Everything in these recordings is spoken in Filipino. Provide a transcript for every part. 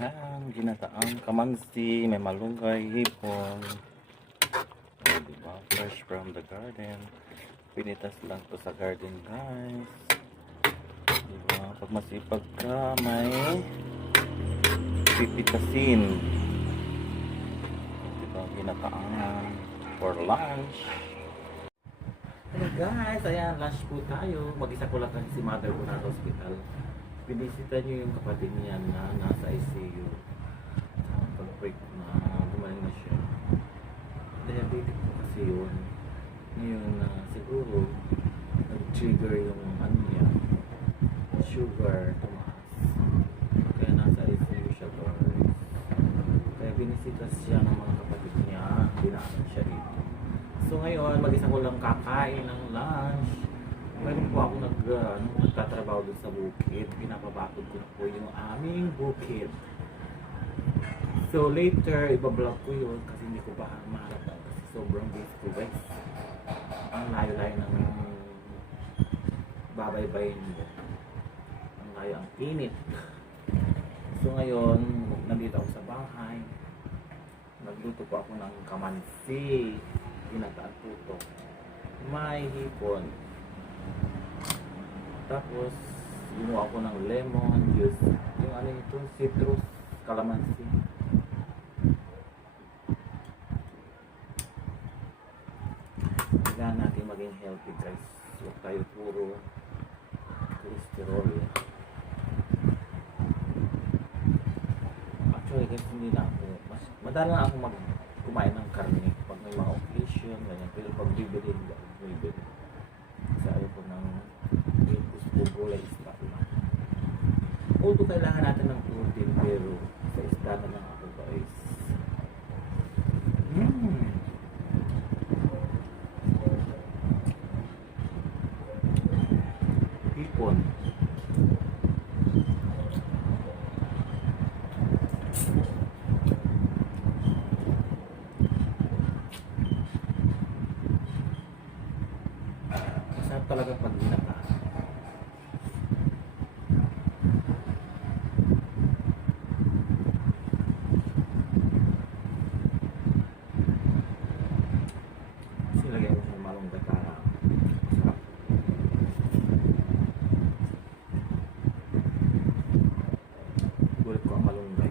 Yan, ginataang kamansi, may malunggay, hipon. Diba? Fresh from the garden. Pinitas lang to sa garden, guys. Diba? Pag masipag ka, may pipitasin. Diba? Ginataang for lunch. Hello guys, ayan, lunch po tayo. Mag-isa ko lang si mother ko na hospital. Binisita niyo yung kapatid niya na nasa ICU. Uh, Pag-break na gumaling na siya. Diabetic po kasi yun. Ngayon na siguro nag-trigger yung ano niya, sugar tumaas. Kaya nasa ICU siya guys. Kaya binisita siya ng mga kapatid niya. Dinaan siya dito. So ngayon, mag-isa ko lang kakain ng lunch. Meron po ako nag, uh, nagtatrabaho doon sa bukid. Pinapabakod ko na po yung aming bukid. So later, ibablog ko yun kasi hindi ko pa maharap kasi sobrang busy ko guys. Ang layo-layo ng babaybayin mo. Ang layo, ang init. So ngayon, nandito ako sa bahay. Nagluto po ako ng kamansi. Ginataan puto. May hipon. Tapos, gumawa ako ng lemon juice. Yung ano ito, citrus, calamansi. Kailangan natin maging healthy guys. Huwag tayo puro cholesterol. Actually guys, hindi na ako. Mas, madalang ako mag kumain ng karne pag may mga occasion, ganyan. Pero pag bibili, hindi ako bibili. Kasi ayaw ko ng gusto ko gulay isda lang. Although kailangan natin ng protein, pero sa isda na ako guys. Mm. Hipon. Talaga pag ginata. Kasi lagyan ko sa malunggay para masarap. Gulit ko ang malunggay.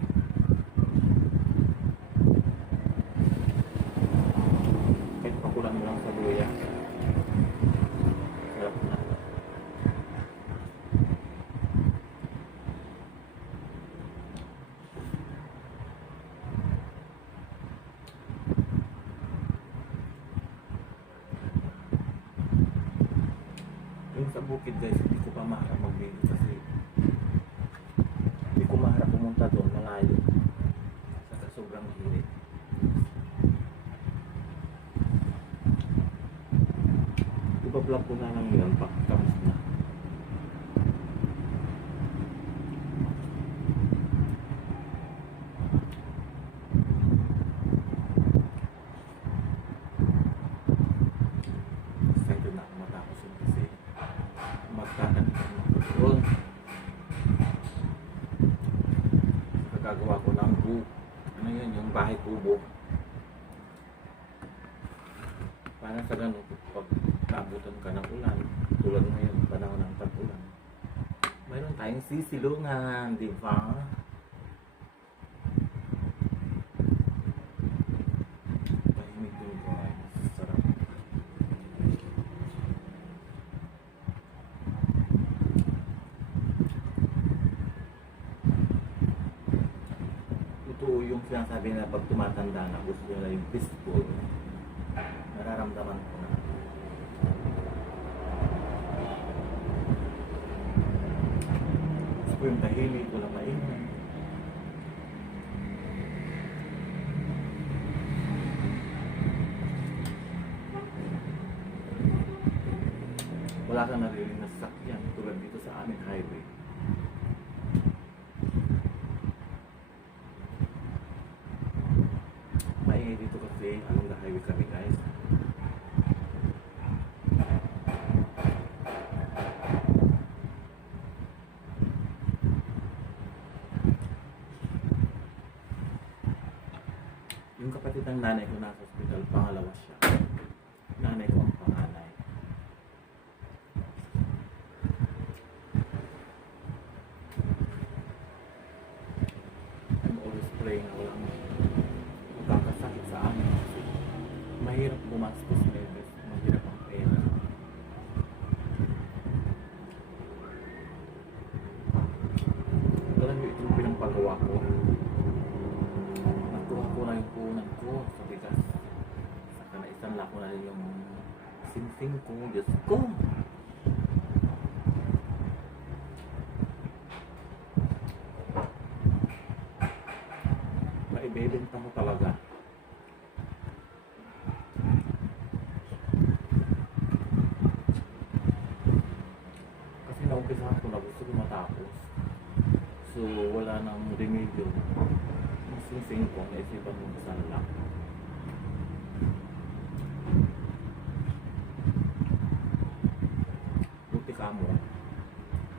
Kahit pakulan mo lang sa luya. Sarap na. Yung sa bukid guys, hindi ko pa maharap mag-video kasi hindi ko maharap pumunta doon, malayo. Saka sobrang hirit. Iba-vlog ko na lang yun tapos na. Excited na ako matapos yun kasi magtatanim ako doon. Gagawa ko ng bu. Ano yun, yung bahay kubo. Ganun, pag naabutan ka ng ulan, tulad ngayon, panahon ng tag-ulan, mayroon tayong sisilungan, di ba? Ito yung sinasabi na pag tumatanda na gusto nila yung peaceful. Nararamdaman ko na. Gusto ko yung tahimik, walang maingay. Wala kang naririnig na sasakyan tulad dito sa aming highway. Maingay dito kasi along the highway kami guys. Yung kapatid ng nanay ko nasa hospital, pangalawa siya. Nanay ko ang panganay. I'm always praying na walang magkakasakit sa amin kasi mahirap bumastos Neves, mahirap ang pera. Alam niyo itong pinampagawa ko. Nakuha ko na yung punan ko sa bigas. Saka na isang lako na rin yung sing-sing ko. Diyos ko! Maibebenta mo talaga. Kasi naumpisahan ko na ko matapos. So, wala nang remedyo. Mas sing ko, naisipan mo sa lang. Buti ka mo,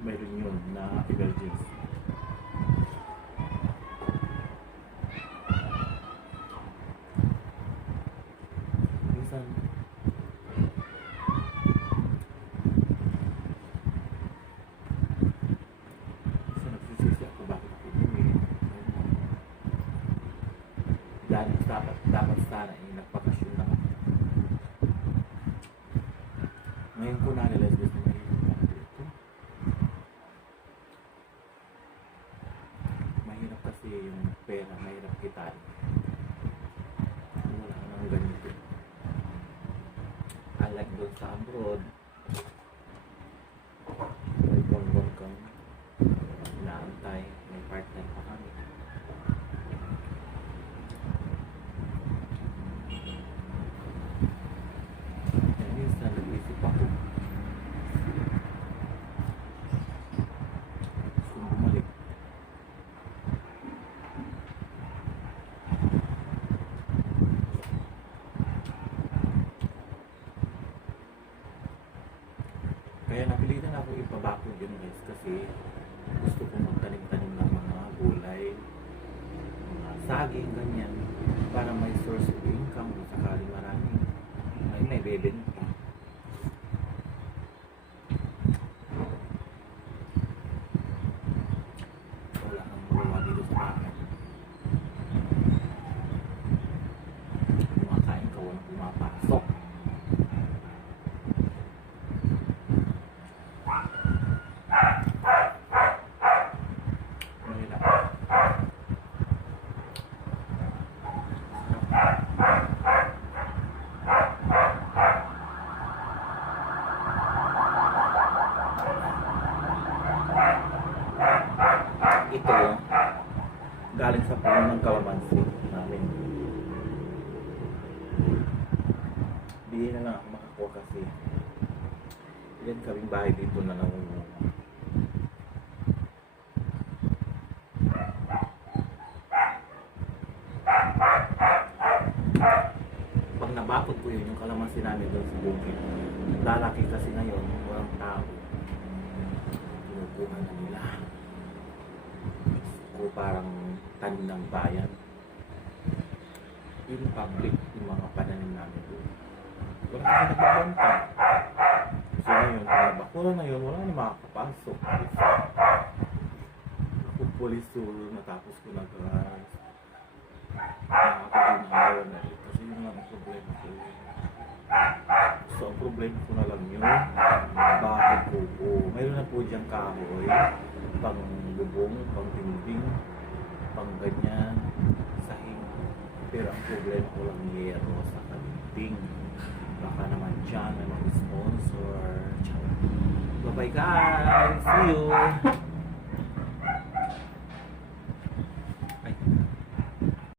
meron yun na emergency. Dapat, dapat sana eh, nagpakasyon lang ako. Ngayon ko na-realize gusto mo yung dito. Mahirap kasi yung pera, mahirap kitain. Wala ka nang ganito. Unlike doon sa abroad, may bonbon kang inaantay, may part-time pa kami. Kaya minsan nag-isip ako. Gusto kong bumalik. Kaya napilitan ako ipabakod yun guys kasi gusto ko magtanim-tanim ng mga gulay, mga saging, ganyan para may source of income kung sakali marami ay may bebenta. Wala kang magawa dito sa bahay. Kumakain ka, walang pumapasok. Mahirap. Ito, galing sa puno ng kalamansi namin. Di na lang ako makakuha kasi ilan kaming bahay dito na nangunguha. Pag nabakod ko yun, yung kalamansi namin doon sa bukid, lalaki kasi ngayon, walang tao. Kinukuha na nila. Ko parang tanim ng bayan. Yung public, yung mga pananim namin doon. Wala kasi nagbabanta. So ngayon, kung nabakura na yun, wala na makakapasok. Ako police solo, natapos ko nag uh, nakakaginawa na eh. Kasi yun lang ang problema ko. So ang problema ko na lang yun, bakit ko po, mayroon na po diyang kahoy, pang bubong, pang dingding, pang ganyan, sahing. Pero ang problema ko lang yero sa kanting. Dyan may mag-sponsor. Bye bye guys! See you!